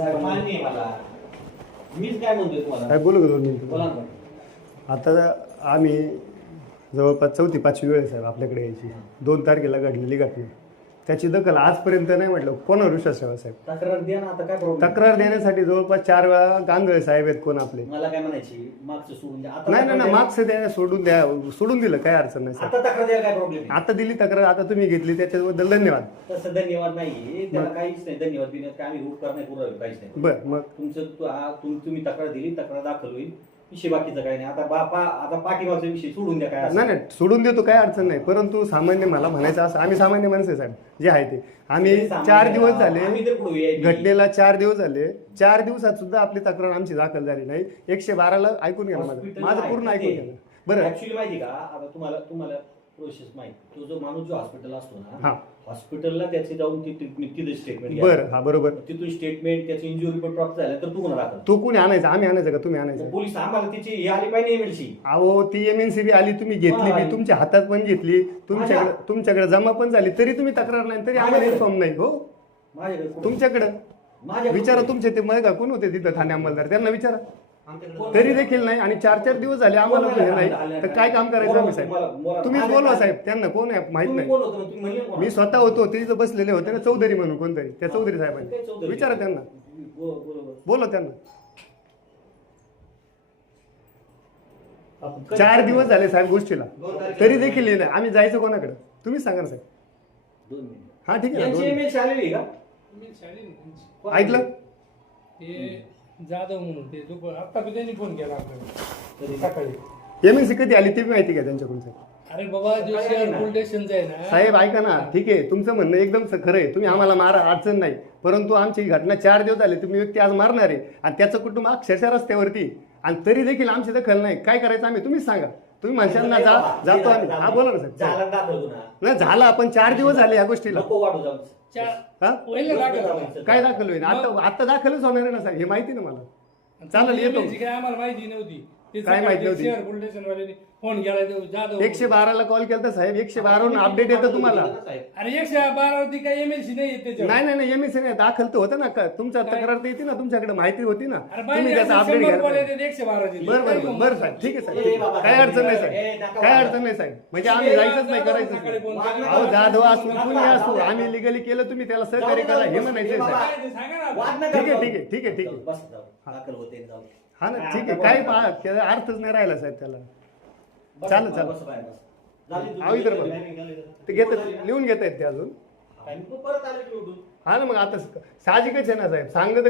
मान्य आहे मला. मीच काय म्हणतोय तुम्हाला. काय बोलू का 2 मिनिटं? बोला ना. आता आम्ही जवळपास 4थी-5वी वेळ आहे साहेब आपल्याकडे यायची. 2 तारखेला घडलेली घटना, त्याची दखल आजपर्यंत नाही. म्हटलं कोणावर विश्वास ठेवा साहेब? तक्रार द्या ना. आता काय प्रॉब्लेम? तक्रार देण्यासाठी जवळपास 4 वेळा गांगळे साहेब आहेत कोण आपले. मला काय म्हणायची, मागचं सोडून द्या. आता नाही मार्क्स द्या, सोडून दिलं, काय अडचण नाही साहेब. आता तक्रार द्यायला काय प्रॉब्लेम? आता दिली तक्रार, आता तुम्ही घेतली, त्याच्याबद्दल धन्यवाद. तसं धन्यवाद नाही, त्याला काहीच नाही. धन्यवाद बिन्यवाद काय आम्ही उपकार नाही करू, काहीच नाही. बरं, मग तुम्ही तक्रार दिली, तक्रार दाखल होईल, विषय बाकीचं काही नाही. आता पाठीमागचा विषय सोडून द्या. काय नाही सोडून देतो, काय अडचण नाही. परंतु सामान्य मला म्हणायचं असं, आम्ही सामान्य माणसं साहेब जे आहे ते. आम्ही 4 दिवस झाले घटनेला, 4 दिवस झाले. 4 दिवसात सुद्धा आपली तक्रार आमची दाखल झाली नाही. 112ला ऐकून घ्या माझं पूर्ण ऐकून घ्या. बरं, ऍक्च्युली माहिती का, आता तुम्हाला प्रोसेस माहिती. तो जो माणूस जो हॉस्पिटल असतो ना, हा, हॉस्पिटलला त्याचे जाऊन तिथे स्टेटमेंट. बरं, हा बरोबर. तिथून स्टेटमेंट, त्याची इंजुरी रिपोर्ट प्राप्त झाला तर तू कोणाला तो कोणी आणायचा? आम्ही आणायचं का तुम्ही आणायचं? पोलीस आम्हाला त्याची हे आली पाहिजे एमएलसी. अहो, ती एमएनसीबी आली, तुम्ही घेतली, मी तुमच्या हातात पण घेतली, तुमच्याकडे जमा पण झाली, तरी तुम्ही तक्रार नाही, तरी आम्हाला इन्फॉर्म नाही. हो, तुमच्याकडे विचारा. तुमचे ते मग कोण होते तिथं ठाणे अंमलदार, त्यांना विचारा. तरी देखील नाही. आणि 4 दिवस झाले आम्हाला हे नाही, तर काय काम करायचं आम्ही साहेब? तुम्हीच बोलवा साहेब. त्यांना कोण आहे माहित नाही. मी स्वतः होतो, तिथं बसलेले होते ना, चौधरी म्हणून कोणतरी, त्या चौधरी साहेबांनी विचारा त्यांना, बोला त्यांना. 4 दिवस झाले साहेब गोष्टीला, तरी देखील हे नाही. आम्ही जायचं कोणाकडे? तुम्हीच सांगा ना साहेब. हा, ठीक आहे. ऐकलं जाधव म्हणून ते आता त्यांनी फोन केला आपल्याला सकाळी. एमएनसी कधी आली ती माहिती का त्यांच्याकडून साहेब? अरे बाबा, जो शेअर पोलिटिशियनचं आहे ना साहेब, ऐका ना, ठीक आहे, तुमचं म्हणणं एकदम खरं आहे. तुम्ही आम्हाला मारा, अडचण नाही. परंतु आमची घटना 4 दिवस झाले, तुम्ही व्यक्ती आज मारणार आहे आणि त्याचं कुटुंब अक्षरशः रस्त्यावरती, आणि तरी देखील आमची दखल नाही. काय करायचं आम्ही? तुम्हीच सांगा. तुम्ही म्हणशाल ना जातो आम्ही. हा, बोला ना साहेब. नाही झाला, आपण 4 दिवस झाले या गोष्टीला. काय दाखल होईल? आता दाखलच होणार आहे ना साहेब, हे माहिती ना मला. चालेल, येतो. आम्हाला माहिती नव्हती. काय माहिती नव्हती? शेअर पोलिटिशियन वाल्याने फोन केला, जाधव 112ला कॉल केला तर साहेब, 112 वरून अपडेट येतं तुम्हाला. अरे 112 होती काय एमएलसी नाही येते? नाही एमएससी नाही, दाखल तर होतं ना. तुमच्या तक्रार तर येते ना, तुमच्याकडे माहिती होती ना, तुम्ही तुम्ही त्याचा अपडेट घ्या. 112 बरं साहेब, ठीक आहे साहेब, काय अडचण नाही साहेब, काय अडचण नाही साहेब. म्हणजे आम्ही जायचंच नाही, करायचं. अहो, जाधव असू, कुणी असू, आम्ही लिगली केलं, तुम्ही त्याला सहकार्य करा, हे म्हणायचं साहेब. ठीक आहे. हा ना, ठीक आहे. काय अर्थच नाही राहिला साहेब त्याला. चालेल. अहो, इतर ते घेतात, लिहून घेत आहेत ते अजून. हा ना, मग आता साहजिकच आहे ना साहेब, सांगत